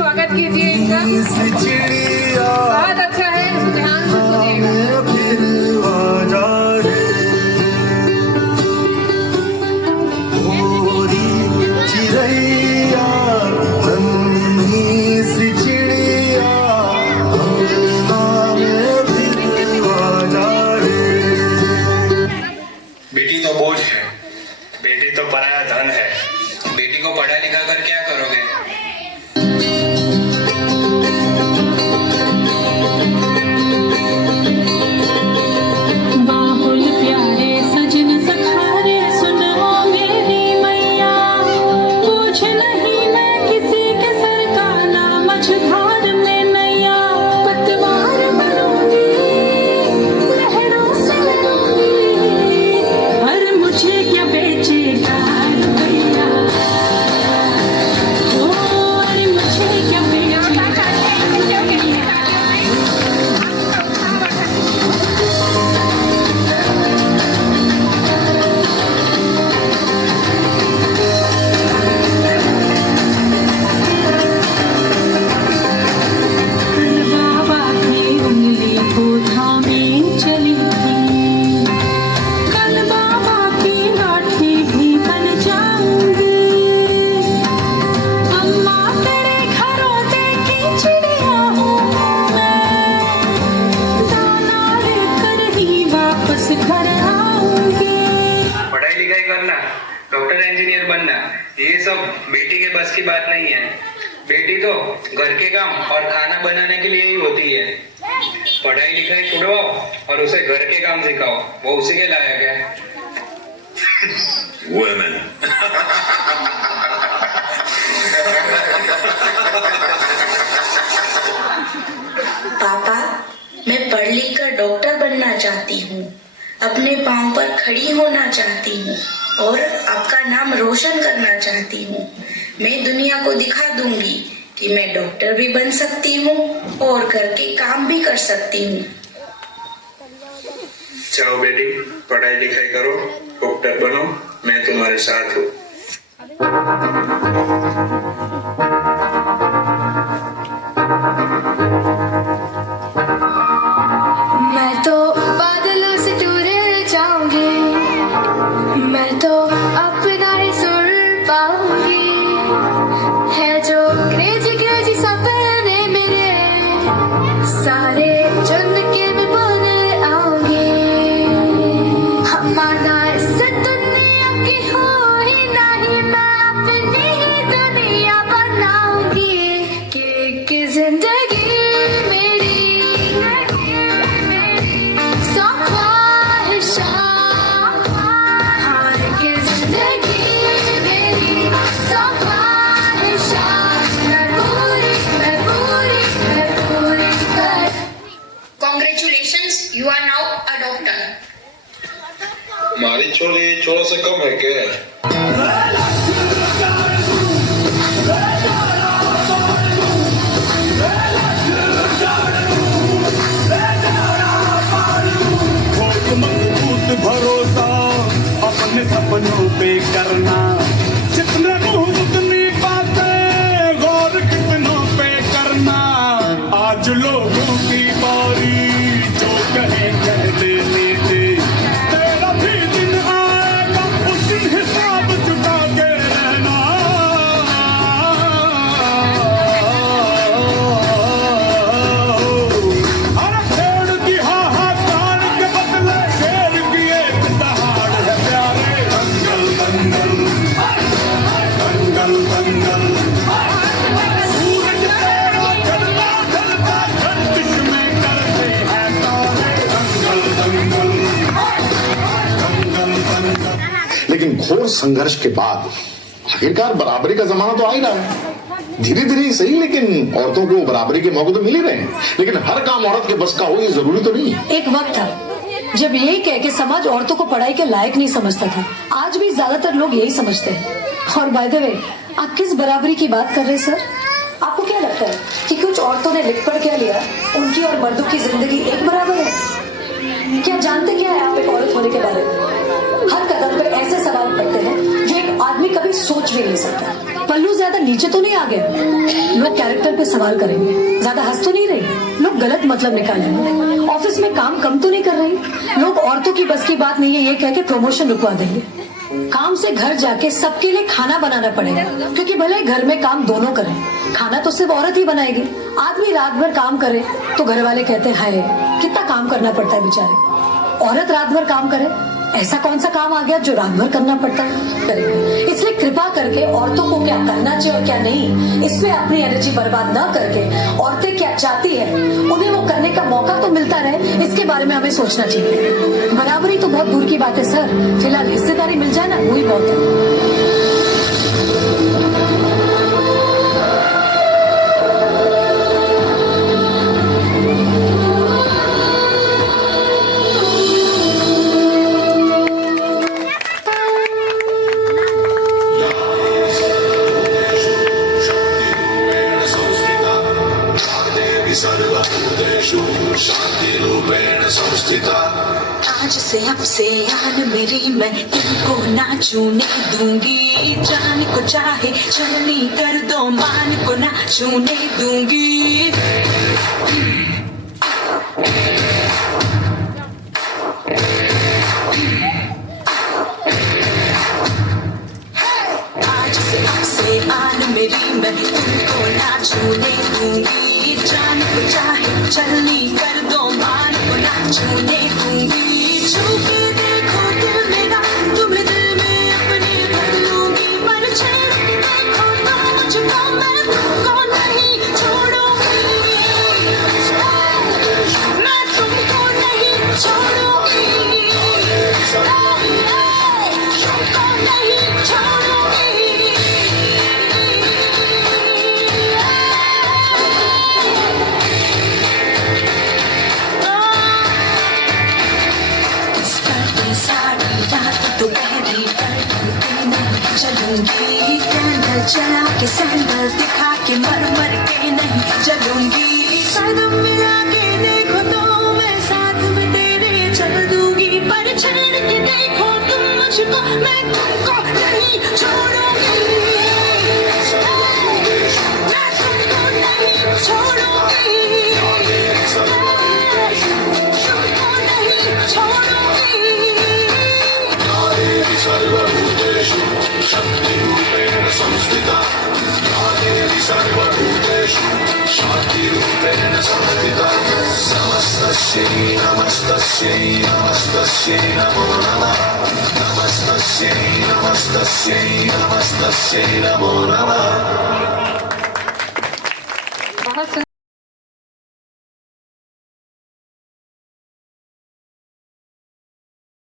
स्वागत कीजिए इनका। बहुत अच्छा है, ध्यान से सुनिएगा। बेटी तो बोझ है, बेटी तो पराया धन है। बेटी को पढ़ा लिखा कर क्या करोगे? बाबुल प्यारे सजन सखारे सुनो मेरी मैया, पूछ नहीं मैं किसी के सर का ना मझधार में नैया। पतवार बनूंगी लहरों से लड़ूंगी, हर मुझे क्या बेचेगा भैया, ओ अरे मुझे क्या बेचेगा। बाबा की उंगली को थामे चली थी, कल बाबा की लाठी भी बन जाऊंगी। अम्मा तेरे घरों की चिड़िया हूँ मैं, दाना लेकर ही वापस घर आऊंगी। पढ़ाई लिखाई करना, डॉक्टर इंजीनियर बनना, ये सब बेटी के बस की बात नहीं है। बेटी तो घर के काम और खाना बनाने के लिए ही होती है। पढ़ाई लिखाई छुड़वाओ और उसे घर के काम सिखाओ, वो उसी के लायक है। Women. पापा, मैं पढ़ लिख कर डॉक्टर बनना चाहती हूँ, अपने पांव पर खड़ी होना चाहती हूँ और आपका नाम रोशन करना चाहती हूँ। मैं दुनिया को दिखा दूंगी कि मैं डॉक्टर भी बन सकती हूँ और घर के काम भी कर सकती हूँ। जाओ बेटी, पढ़ाई लिखाई करो, डॉक्टर बनो, मैं तुम्हारे साथ हूँ। मैं तो बादलों से दूर जाऊंगी, मैं तो अपना ही सुर पाऊंगी। है जो क्रेजी क्रेजी सपने मेरे, सारे चुन के मैं बन आऊंगी। हमारा इस दुनिया की हो ही नहीं, मैं अपनी ही दुनिया बनाऊंगी। कि जिंदगी मेरी सौ ख्वाहिशां, हाँ कि जिंदगी मेरी सौ ख्वाहिशां, मैं पूरी कर। Congratulations, you are now a doctor. हमारी छोरी छोरों से कम है क्या? मजबूत भरोसा अपने सपनों पे करना, जितने मुंह उतनी बातें, गौर कितनों पे करना। आज लोगों की बारी, जो कहें कह देने दे, तेरा भी दिन आएगा, उस दिन हिसाब चुका के रहना। अरे पेड़ की हाहाकार के बदले शेर की एक दहाड़ है प्यारे। दंगल दंगल दंगल दंगल, सूरज तेरा जलता जलता गर्दिश में करते हैं तारे। दंगल दंगल दंगल दंगल। लेकिन घोर संघर्ष के बाद आखिरकार बराबरी का जमाना तो आ ही रहा है। धीरे धीरे ही सही, लेकिन औरतों को बराबरी के मौके तो मिल ही रहे हैं। लेकिन हर काम औरत के बस का हो, ये जरूरी तो नहीं है। एक वक्त था जब यही कह के समाज औरतों को पढ़ाई के लायक नहीं समझता था। आज भी ज्यादातर लोग यही समझते हैं। और बाय द वे, आप किस बराबरी की बात कर रहे हैं सर? आपको क्या लगता है कि कुछ औरतों ने लिख पढ़ क्या लिया, उनकी और मर्दों की जिंदगी एक बराबर है? क्या जानते क्या है आप एक औरत होने के बारे में? हर कदम पर ऐसे सवाल पड़ते हैं जो एक आदमी कभी सोच भी नहीं सकता। पल्लू ज्यादा नीचे तो नहीं आ गए, लोग कैरेक्टर पे सवाल करेंगे। ज्यादा हंस तो नहीं रही? लोग गलत मतलब निकालेंगे। ऑफिस में काम कम तो नहीं कर रही? लोग औरतों की बस की बात नहीं है ये कह के प्रमोशन रुकवा देंगे। काम से घर जाके सबके लिए खाना बनाना पड़ेगा, क्योंकि भले ही घर में काम दोनों करें, खाना तो सिर्फ औरत ही बनाएगी। आदमी रात भर काम करे तो घर वाले कहते हैं हाय कितना काम करना पड़ता है बेचारे। औरत रात भर काम करे, ऐसा कौन सा काम आ गया जो रात भर करना पड़ता है? करेंगे। इसलिए कृपा करके औरतों को क्या करना चाहिए और क्या नहीं, इसमें अपनी एनर्जी बर्बाद न करके औरतें क्या चाहती है उन्हें वो करने का मौका तो मिलता रहे, इसके बारे में हमें सोचना चाहिए। बराबरी तो बहुत दूर की बात है सर, फिलहाल हिस्सेदारी मिल जाए ना वही बहुत है। आज से अब से आन मेरी मैं तुमको ना छूने दूंगी। जान को चाहे चलनी कर दो, मान को ना छूने दूंगी। आज से अब से आन मेरी मैं तुमको ना छूने दूंगी। जान को चाहे चलनी कर दो, मान को ना छूने दूंगी। छू के देखो दिल मेरा, तुम्हें दिल में अपने भर लूंगी। पर छेड़ के देखो तो मुझको, मैं तुमको नहीं छोड़ूंगी। मैं तुमको नहीं छोड़ूंगी। तुमको नहीं छोड़ूंगी। सारी रात दोपहरी नहीं चलूंगी। कैंडल जला के सैंडल दिखा के मर मर के नहीं चलूंगी। कदम मिला के देखो तो मैं साथ में तेरे चल दूंगी। पर छेड़ के देखो तुम मुझको, मैं तुमको नहीं छोड़ूंगी। मैं तुमको नहीं छोड़ूंगी। तुमको नहीं छोड़ूंगी। सर्वभूतेषु शक्तिरूपेण संस्थिता। देवी सर्वभूतेषु शान्तिरूपेण संस्थिता। नमस्तस्यै नमस्तस्यै नमस्तस्यै नमो नमः। नमस्तस्यै नमस्तस्यै नमस्तस्यै नमो नमः। बहुत